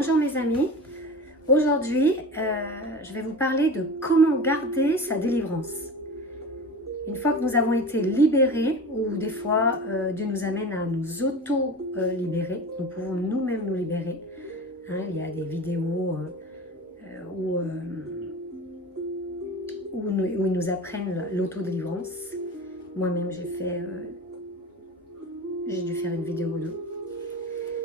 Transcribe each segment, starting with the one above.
Bonjour mes amis, aujourd'hui je vais vous parler de comment garder sa délivrance. Une fois que nous avons été libérés, ou des fois Dieu nous amène à nous auto-libérer, nous pouvons nous-mêmes nous libérer. Il y a des vidéos où ils nous apprennent l'auto-délivrance. Moi-même j'ai dû faire une vidéo ou deux.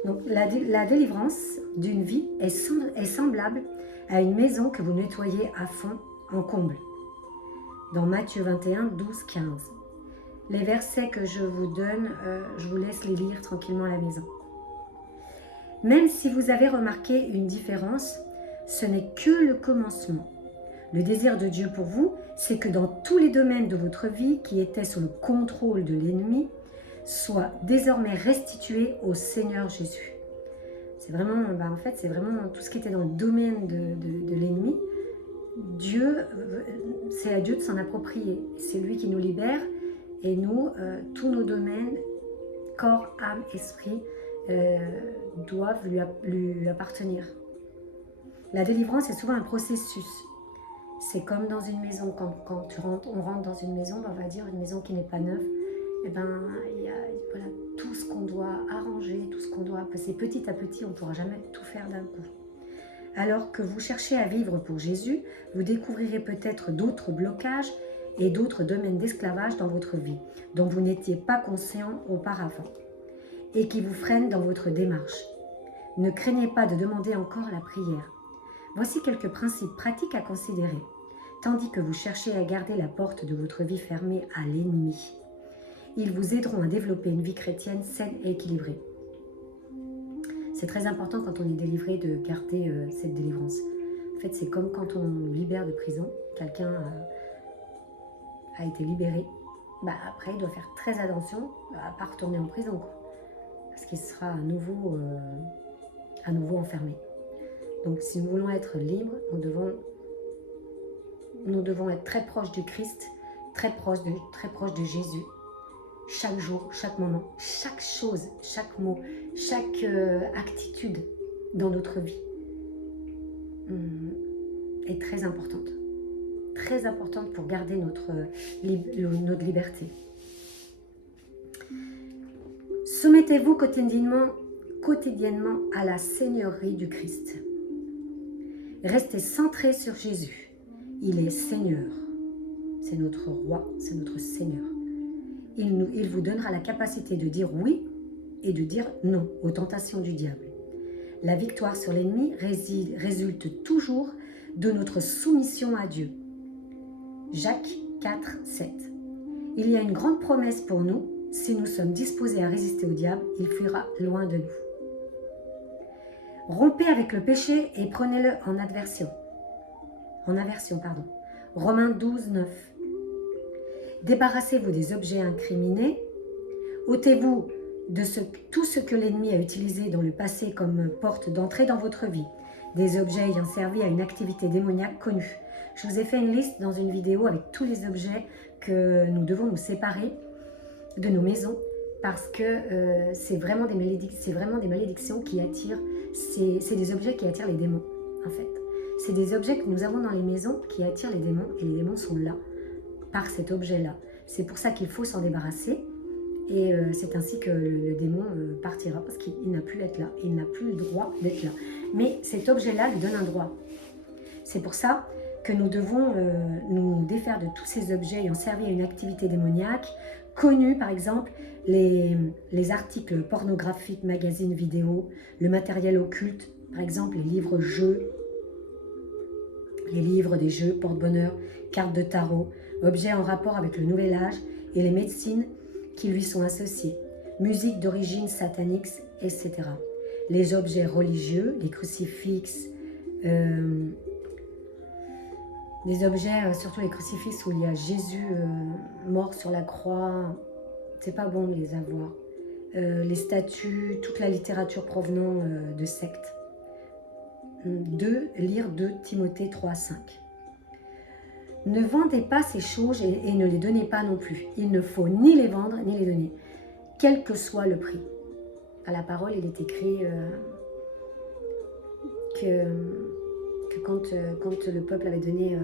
Donc la délivrance d'une vie est semblable à une maison que vous nettoyez à fond en comble. Dans Matthieu 21, 12, 15. Les versets que je vous donne, je vous laisse les lire tranquillement à la maison. Même si vous avez remarqué une différence, ce n'est que le commencement. Le désir de Dieu pour vous, c'est que dans tous les domaines de votre vie qui étaient sous le contrôle de l'ennemi, soit désormais restitué au Seigneur Jésus. C'est vraiment, c'est vraiment tout ce qui était dans le domaine de l'ennemi. Dieu, c'est à Dieu de s'en approprier. C'est lui qui nous libère et nous, tous nos domaines, corps, âme, esprit, doivent lui appartenir. La délivrance est souvent un processus. C'est comme dans une maison, quand on rentre dans une maison, on va dire une maison qui n'est pas neuve, il y a tout ce qu'on doit arranger, tout ce qu'on doit passer petit à petit, on ne pourra jamais tout faire d'un coup. Alors que vous cherchez à vivre pour Jésus, vous découvrirez peut-être d'autres blocages et d'autres domaines d'esclavage dans votre vie, dont vous n'étiez pas conscient auparavant, et qui vous freinent dans votre démarche. Ne craignez pas de demander encore la prière. Voici quelques principes pratiques à considérer, tandis que vous cherchez à garder la porte de votre vie fermée à l'ennemi. Ils vous aideront à développer une vie chrétienne saine et équilibrée. C'est très important quand on est délivré de garder cette délivrance. En fait, c'est comme quand on nous libère de prison, quelqu'un a été libéré, après il doit faire très attention à ne pas retourner en prison, parce qu'il sera à nouveau enfermé. Donc si nous voulons être libres, nous devons être très proches du Christ, très proches de Jésus. Chaque jour, chaque moment, chaque chose, chaque mot, chaque attitude dans notre vie est très importante. Très importante pour garder notre liberté. Soumettez-vous quotidiennement à la seigneurie du Christ. Restez centré sur Jésus. Il est Seigneur. C'est notre roi, c'est notre Seigneur. Il vous donnera la capacité de dire oui et de dire non aux tentations du diable. La victoire sur l'ennemi résulte toujours de notre soumission à Dieu. Jacques 4, 7. Il y a une grande promesse pour nous. Si nous sommes disposés à résister au diable, il fuira loin de nous. Rompez avec le péché et prenez-le en aversion. Romains 12, 9. Débarrassez-vous des objets incriminés. Ôtez-vous de tout ce que l'ennemi a utilisé dans le passé comme porte d'entrée dans votre vie. Des objets ayant servi à une activité démoniaque connue. Je vous ai fait une liste dans une vidéo avec tous les objets que nous devons nous séparer de nos maisons, parce que c'est vraiment des malédictions qui attirent, c'est des objets qui attirent les démons en fait. C'est des objets que nous avons dans les maisons qui attirent les démons, et les démons sont là, par cet objet-là. C'est pour ça qu'il faut s'en débarrasser, et c'est ainsi que le démon partira, parce qu'il n'a plus à être là, il n'a plus le droit d'être là. Mais cet objet-là lui donne un droit. C'est pour ça que nous devons nous défaire de tous ces objets ayant servi à une activité démoniaque, connus par exemple les articles pornographiques, magazines, vidéos, le matériel occulte, par exemple les livres-jeux, les livres des jeux, porte-bonheur, cartes de tarot, objets en rapport avec le nouvel âge et les médecines qui lui sont associées, musique d'origine satanique, etc. Les objets religieux, les crucifixes, des objets, surtout les crucifixes où il y a Jésus mort sur la croix, c'est pas bon de les avoir. Les statues, toute la littérature provenant de sectes. Lire 2 Timothée 3, 5. Ne vendez pas ces choses et ne les donnez pas non plus. Il ne faut ni les vendre ni les donner, quel que soit le prix. À la parole, il est écrit que quand le peuple avait donné,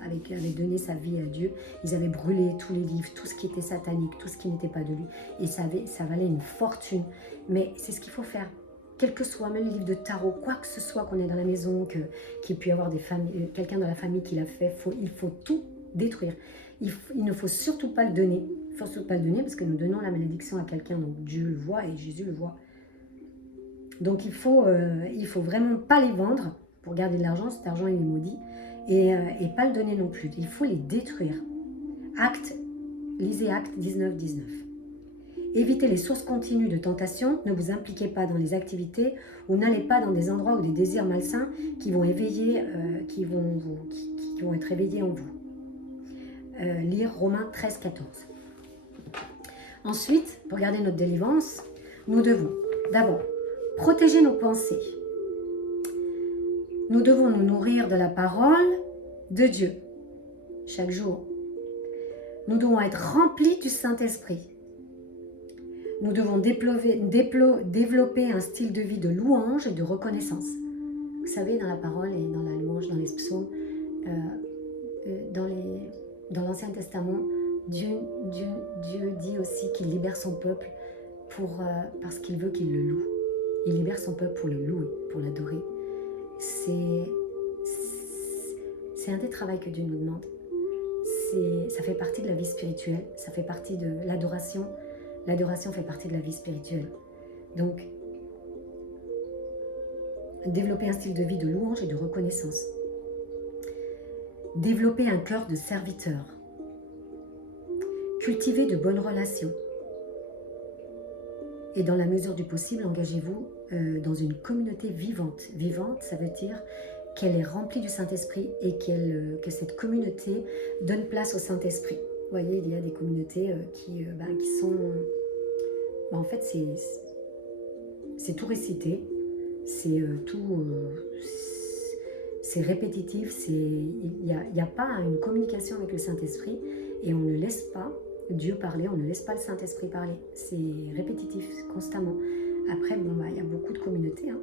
avait donné sa vie à Dieu, ils avaient brûlé tous les livres, tout ce qui était satanique, tout ce qui n'était pas de lui. Et ça valait une fortune. Mais c'est ce qu'il faut faire. Quel que soit, même les livres de tarot, quoi que ce soit qu'on ait dans la maison, qu'il puisse y avoir quelqu'un dans la famille qui l'a fait, il faut tout détruire. Il ne faut surtout pas le donner. Il ne faut surtout pas le donner parce que nous donnons la malédiction à quelqu'un, donc Dieu le voit et Jésus le voit. Donc il faut vraiment pas les vendre pour garder de l'argent, cet argent il est maudit, et pas le donner non plus. Il faut les détruire. Lisez Actes 19, 19. Évitez les sources continues de tentation, ne vous impliquez pas dans les activités ou n'allez pas dans des endroits où des désirs malsains qui vont être éveillés en vous. Lire Romains 13, 14. Ensuite, pour garder notre délivrance, nous devons d'abord protéger nos pensées. Nous devons nous nourrir de la parole de Dieu chaque jour. Nous devons être remplis du Saint-Esprit. Nous devons développer un style de vie de louange et de reconnaissance. Vous savez, dans la parole et dans la louange, dans les psaumes, dans l'Ancien Testament, Dieu dit aussi qu'il libère son peuple parce qu'il veut qu'il le loue. Il libère son peuple pour le louer, pour l'adorer. C'est un des travaux que Dieu nous demande. Ça fait partie de la vie spirituelle, ça fait partie de l'adoration. L'adoration fait partie de la vie spirituelle. Donc, développer un style de vie de louange et de reconnaissance. Développer un cœur de serviteur. Cultiver de bonnes relations. Et dans la mesure du possible, engagez-vous dans une communauté vivante. Vivante, ça veut dire qu'elle est remplie du Saint-Esprit et que cette communauté donne place au Saint-Esprit. Vous voyez, il y a des communautés qui sont... en fait, c'est tout récité, c'est c'est répétitif, il n'y a pas une communication avec le Saint-Esprit et on ne laisse pas Dieu parler, on ne laisse pas le Saint-Esprit parler. C'est répétitif, constamment. Après, il y a beaucoup de communautés. Hein.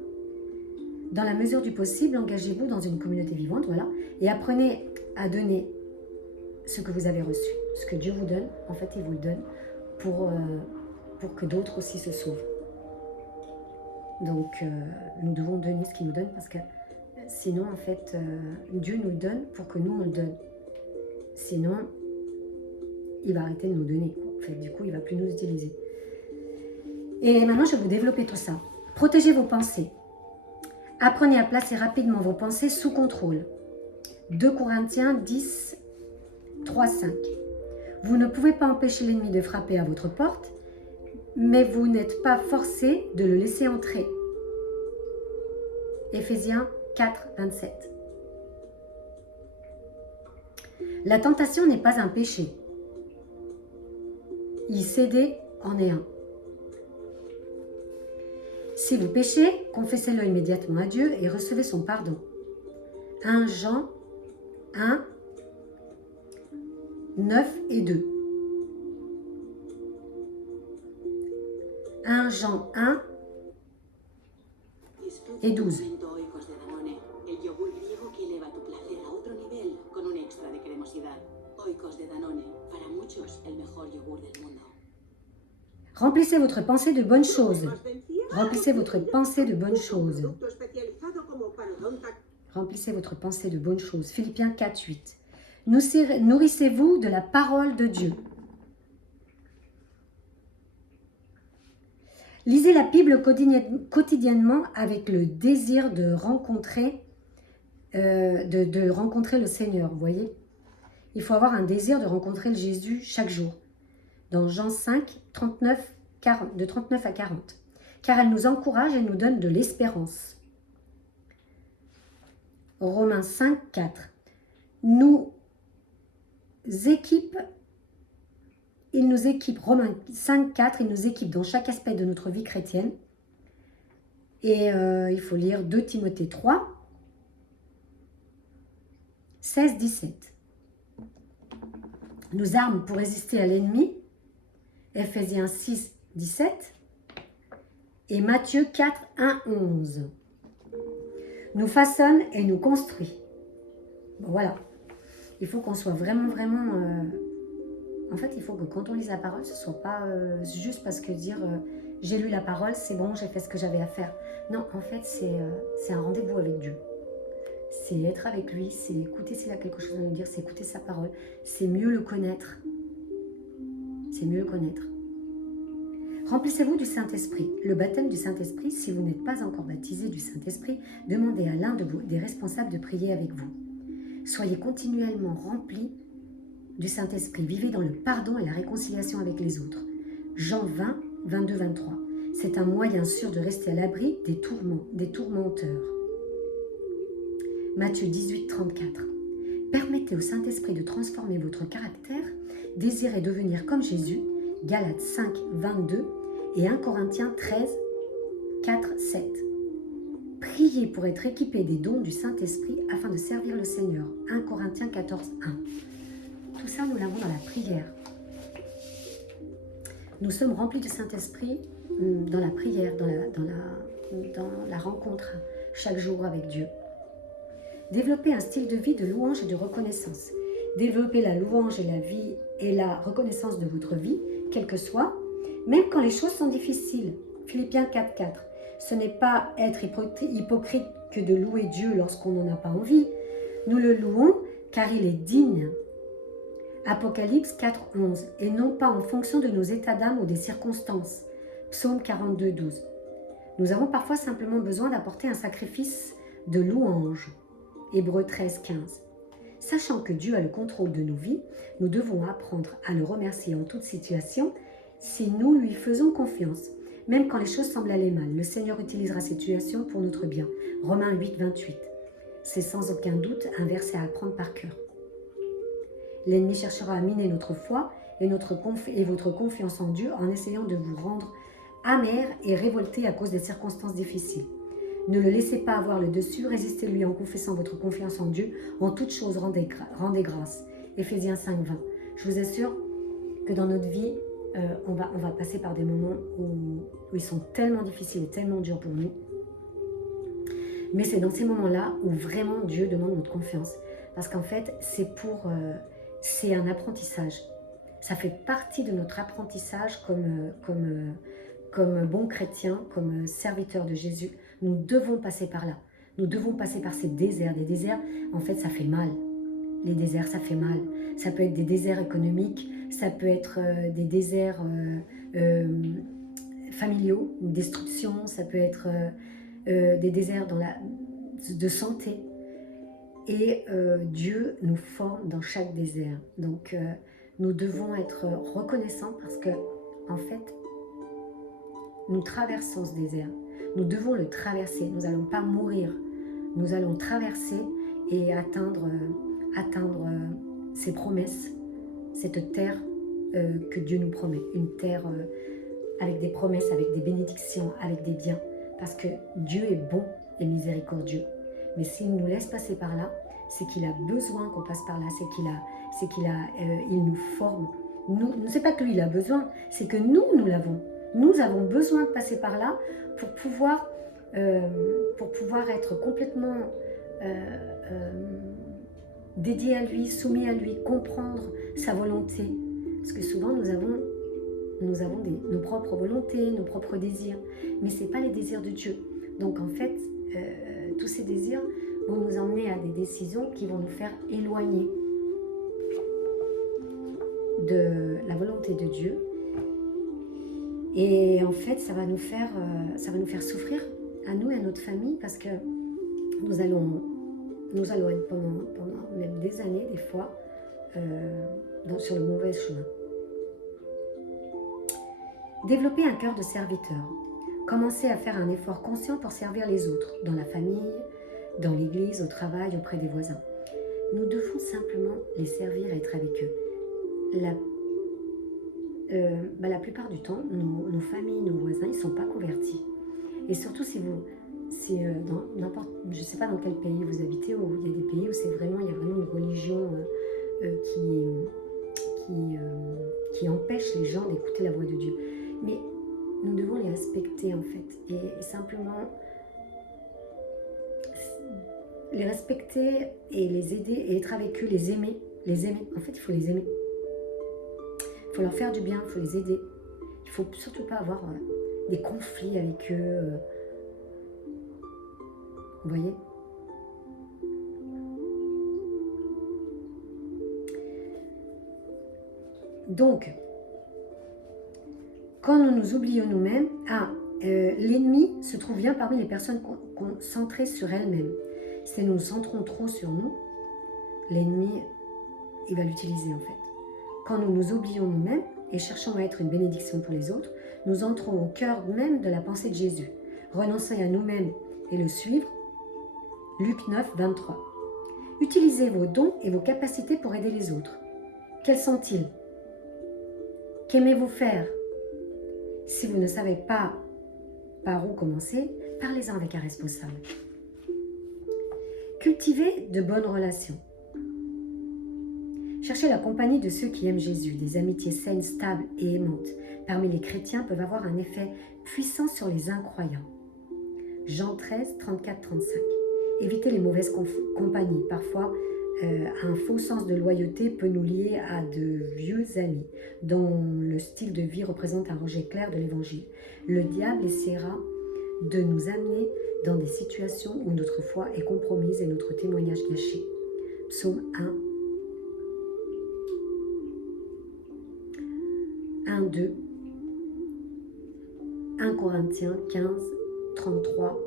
Dans la mesure du possible, engagez-vous dans une communauté vivante, voilà, et apprenez à donner ce que vous avez reçu. Ce que Dieu vous donne, en fait, il vous le donne pour que d'autres aussi se sauvent. Donc, nous devons donner ce qu'il nous donne parce que sinon, en fait, Dieu nous le donne pour que nous, on le donne. Sinon, il va arrêter de nous donner. En fait, du coup, il ne va plus nous utiliser. Et maintenant, je vais vous développer tout ça. Protégez vos pensées. Apprenez à placer rapidement vos pensées sous contrôle. 2 Corinthiens 10, 3, 5. Vous ne pouvez pas empêcher l'ennemi de frapper à votre porte, mais vous n'êtes pas forcé de le laisser entrer. Éphésiens 4, 27. La tentation n'est pas un péché. Y céder en est un. Si vous péchez, confessez-le immédiatement à Dieu et recevez son pardon. 1 Jean 1, 9 et 2. 1 Jean 1 et 12. Remplissez votre pensée de bonnes choses. Remplissez votre pensée de bonnes choses. Remplissez votre pensée de bonnes choses. Philippiens 4, 8. Nourrissez-vous de la parole de Dieu. Lisez la Bible quotidiennement avec le désir de rencontrer le Seigneur, vous voyez. Il faut avoir un désir de rencontrer le Jésus chaque jour. Dans Jean 5, 39, 40, de 39 à 40. Car elle nous encourage et nous donne de l'espérance. Romains 5, 4. Il nous équipe, Romains 5, 4, il nous équipe dans chaque aspect de notre vie chrétienne. Et il faut lire 2 Timothée 3, 16, 17. Nos armes pour résister à l'ennemi, Éphésiens 6, 17 et Matthieu 4, 1, 11. nous façonne et nous construit. Bon, voilà. Il faut qu'on soit vraiment, en fait, il faut que quand on lise la parole, ce ne soit pas juste parce que dire j'ai lu la parole, c'est bon, j'ai fait ce que j'avais à faire. Non, en fait, c'est un rendez-vous avec Dieu. C'est être avec lui, c'est écouter s'il a quelque chose à nous dire, c'est écouter sa parole, c'est mieux le connaître. C'est mieux le connaître. Remplissez-vous du Saint-Esprit. Le baptême du Saint-Esprit, si vous n'êtes pas encore baptisé du Saint-Esprit, demandez à l'un des responsables de prier avec vous. Soyez continuellement remplis du Saint-Esprit. Vivez dans le pardon et la réconciliation avec les autres. Jean 20, 22, 23. C'est un moyen sûr de rester à l'abri des tourmenteurs. Matthieu 18, 34. Permettez au Saint-Esprit de transformer votre caractère, désirez devenir comme Jésus, Galates 5, 22 et 1 Corinthiens 13, 4, 7. Priez pour être équipé des dons du Saint-Esprit afin de servir le Seigneur, 1 Corinthiens 14, 1. Tout ça, nous l'avons dans la prière. Nous sommes remplis du Saint-Esprit dans la prière, dans la rencontre chaque jour avec Dieu. Développez un style de vie de louange et de reconnaissance. Développez la louange et la vie et la reconnaissance de votre vie, quelle que soit, même quand les choses sont difficiles. Philippiens 4, 4. Ce n'est pas être hypocrite que de louer Dieu lorsqu'on n'en a pas envie. Nous le louons car il est digne. Apocalypse 4, 11. Et non pas en fonction de nos états d'âme ou des circonstances. Psaume 42, 12. Nous avons parfois simplement besoin d'apporter un sacrifice de louange. Hébreux 13, 15. Sachant que Dieu a le contrôle de nos vies, nous devons apprendre à le remercier en toute situation si nous lui faisons confiance. Même quand les choses semblent aller mal, le Seigneur utilisera cette situation pour notre bien. Romains 8, 28. C'est sans aucun doute un verset à apprendre par cœur. L'ennemi cherchera à miner notre foi et votre confiance en Dieu en essayant de vous rendre amer et révolté à cause des circonstances difficiles. Ne le laissez pas avoir le dessus, résistez-lui en confessant votre confiance en Dieu. En toutes choses, rendez grâce. Éphésiens 5, 20. Je vous assure que dans notre vie, on va passer par des moments où ils sont tellement difficiles et tellement durs pour nous. Mais c'est dans ces moments-là où vraiment Dieu demande notre confiance. Parce qu'en fait, c'est un apprentissage. Ça fait partie de notre apprentissage comme bons chrétiens, comme serviteurs de Jésus. Nous devons passer par là. Nous devons passer par ces déserts. Des déserts, en fait, ça fait mal. Les déserts, ça fait mal. Ça peut être des déserts économiques, ça peut être des déserts familiaux, une destruction, ça peut être des déserts de santé. Et Dieu nous forme dans chaque désert. Donc, nous devons être reconnaissants parce que, en fait, nous traversons ce désert. Nous devons le traverser. Nous n'allons pas mourir. Nous allons traverser et atteindre ses promesses, cette terre que Dieu nous promet. Une terre avec des promesses, avec des bénédictions, avec des biens. Parce que Dieu est bon et miséricordieux. Mais s'il nous laisse passer par là, c'est qu'il a besoin qu'on passe par là. Il nous forme. C'est pas que lui il a besoin, c'est que nous l'avons. Nous avons besoin de passer par là pour pouvoir être complètement dédié à lui, soumis à lui, comprendre sa volonté. Parce que souvent nous avons nos propres volontés, nos propres désirs, mais ce n'est pas les désirs de Dieu. Donc en fait, tous ces désirs vont nous emmener à des décisions qui vont nous faire éloigner de la volonté de Dieu. Et en fait, ça va nous faire souffrir à nous et à notre famille parce que nous allons être pendant même des années, des fois, sur le mauvais chemin. Développez un cœur de serviteur. Commencez à faire un effort conscient pour servir les autres, dans la famille, dans l'église, au travail, auprès des voisins. Nous devons simplement les servir et être avec eux. La plupart du temps, nos familles, nos voisins, ils ne sont pas convertis. Et surtout je ne sais pas dans quel pays vous habitez, où il y a des pays où il y a vraiment une religion qui empêche les gens d'écouter la voix de Dieu. Mais nous devons les respecter en fait. Et simplement les respecter et les aider et être avec eux, les aimer. Les aimer, en fait, il faut les aimer. Il faut leur faire du bien, il faut les aider. Il ne faut surtout pas avoir des conflits avec eux. Vous voyez? Donc, quand nous nous oublions nous-mêmes, l'ennemi se trouve bien parmi les personnes concentrées sur elles-mêmes. Si nous nous centrons trop sur nous, l'ennemi, il va l'utiliser en fait. Quand nous nous oublions nous-mêmes et cherchons à être une bénédiction pour les autres, nous entrons au cœur même de la pensée de Jésus. Renoncer à nous-mêmes et le suivre. Luc 9, 23. Utilisez vos dons et vos capacités pour aider les autres. Quels sont-ils? Qu'aimez-vous faire? Si vous ne savez pas par où commencer, parlez-en avec un responsable. Cultivez de bonnes relations. Cherchez la compagnie de ceux qui aiment Jésus. Des amitiés saines, stables et aimantes parmi les chrétiens peuvent avoir un effet puissant sur les incroyants. Jean 13, 34, 35. Évitez les mauvaises compagnies. Parfois, un faux sens de loyauté peut nous lier à de vieux amis dont le style de vie représente un rejet clair de l'Évangile. Le diable essaiera de nous amener dans des situations où notre foi est compromise et notre témoignage gâché. Psaume 2, 1 Corinthiens 15, 33,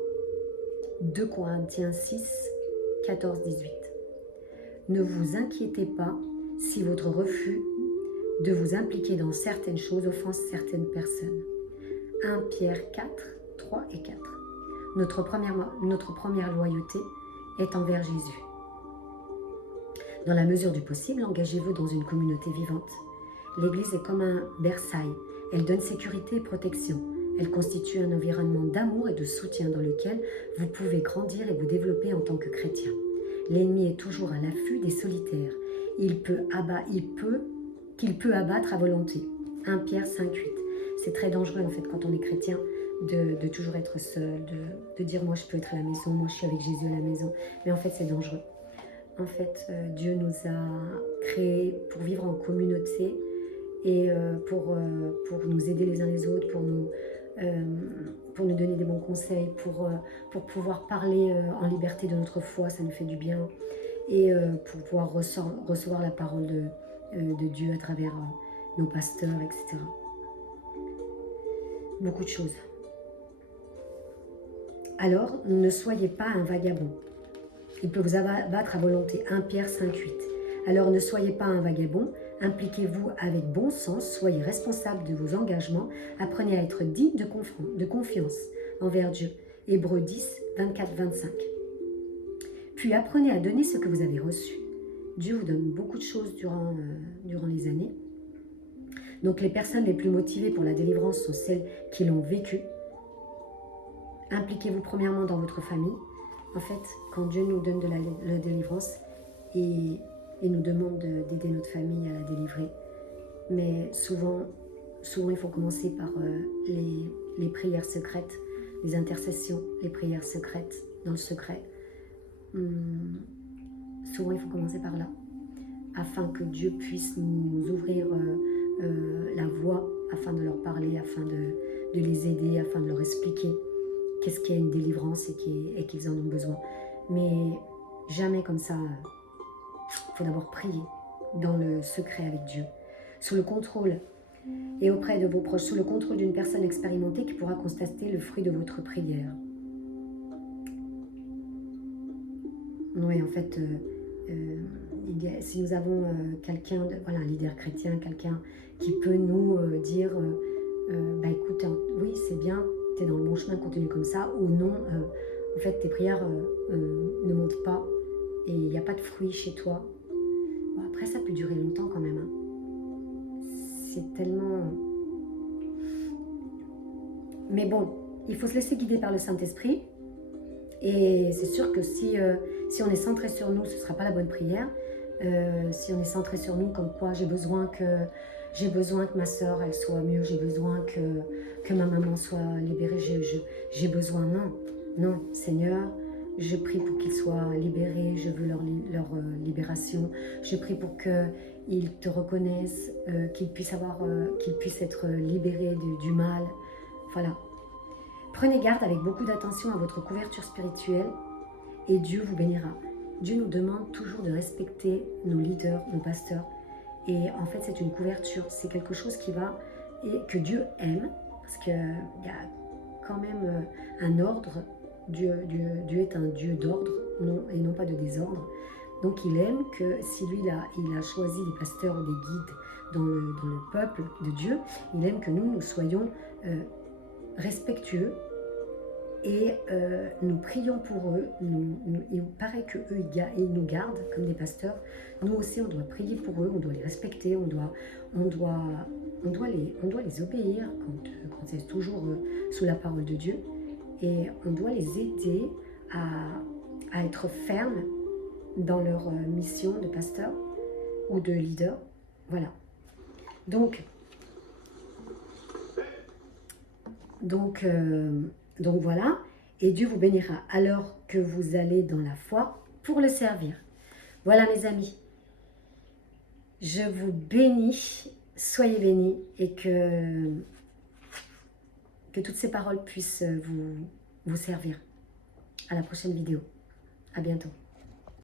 2 Corinthiens 6, 14, 18. Ne vous inquiétez pas si votre refus de vous impliquer dans certaines choses offense certaines personnes. 1 Pierre 4, 3 et 4. Notre première loyauté est envers Jésus. Dans la mesure du possible, engagez-vous dans une communauté vivante. L'Église est comme un bercail. Elle donne sécurité et protection. Elle constitue un environnement d'amour et de soutien dans lequel vous pouvez grandir et vous développer en tant que chrétien. L'ennemi est toujours à l'affût des solitaires. Qu'il peut abattre à volonté. 1 Pierre 5, 8. C'est très dangereux en fait quand on est chrétien de toujours être seul, de dire moi je peux être à la maison, moi je suis avec Jésus à la maison. Mais en fait c'est dangereux. En fait Dieu nous a créés pour vivre en communauté et pour nous aider les uns les autres, pour nous donner des bons conseils, pour pouvoir parler en liberté de notre foi, ça nous fait du bien, et pour pouvoir recevoir la parole de Dieu à travers nos pasteurs, etc. Beaucoup de choses. Alors, ne soyez pas un vagabond. Il peut vous abattre à volonté. 1 Pierre 5, 8. Alors, ne soyez pas un vagabond. Impliquez-vous avec bon sens, soyez responsable de vos engagements, apprenez à être digne de confiance envers Dieu. Hébreux 10, 24, 25. Puis apprenez à donner ce que vous avez reçu. Dieu vous donne beaucoup de choses durant les années. Donc les personnes les plus motivées pour la délivrance sont celles qui l'ont vécu. Impliquez-vous premièrement dans votre famille. En fait, quand Dieu nous donne de la délivrance, et nous demande d'aider notre famille à la délivrer. Mais souvent il faut commencer par les prières secrètes, les intercessions, les prières secrètes dans le secret. Souvent il faut commencer par là, afin que Dieu puisse nous ouvrir la voie, afin de leur parler, afin de les aider, afin de leur expliquer qu'est-ce qu'est une délivrance et qu'ils en ont besoin. Mais jamais comme ça. Il faut d'abord prier dans le secret avec Dieu, sous le contrôle et auprès de vos proches, sous le contrôle d'une personne expérimentée qui pourra constater le fruit de votre prière. Oui, en fait, si nous avons quelqu'un, un leader chrétien, quelqu'un qui peut nous dire écoute, oui, c'est bien, tu es dans le bon chemin, continue comme ça, ou non, en fait, tes prières ne montent pas, et il n'y a pas de fruits chez toi. Bon, après, ça peut durer longtemps quand même. C'est tellement... Mais bon, il faut se laisser guider par le Saint-Esprit. Et c'est sûr que si on est centré sur nous, ce ne sera pas la bonne prière. Si on est centré sur nous, comme quoi j'ai besoin que ma soeur elle soit mieux, j'ai besoin que ma maman soit libérée, j'ai besoin, non, Seigneur, Je prie pour qu'ils soient libérés, je veux leur libération. Je prie pour qu'ils te reconnaissent, qu'ils puissent être libérés du mal. Voilà. Prenez garde avec beaucoup d'attention à votre couverture spirituelle et Dieu vous bénira. Dieu nous demande toujours de respecter nos leaders, nos pasteurs. Et en fait, c'est une couverture, c'est quelque chose que Dieu aime, parce qu'il y a quand même un ordre. Dieu est un Dieu d'ordre et non pas de désordre. Donc il aime que si lui il a choisi des pasteurs ou des guides dans le peuple de Dieu, il aime que nous soyons respectueux et nous prions pour eux. Il paraît qu'eux ils nous gardent comme des pasteurs. Nous aussi on doit prier pour eux, on doit les respecter, on doit les obéir quand c'est toujours sous la parole de Dieu. Et on doit les aider à être fermes dans leur mission de pasteur ou de leader. Voilà. Donc voilà. Et Dieu vous bénira alors que vous allez dans la foi pour le servir. Voilà mes amis. Je vous bénis. Soyez bénis et que toutes ces paroles puissent vous servir. À la prochaine vidéo. À bientôt.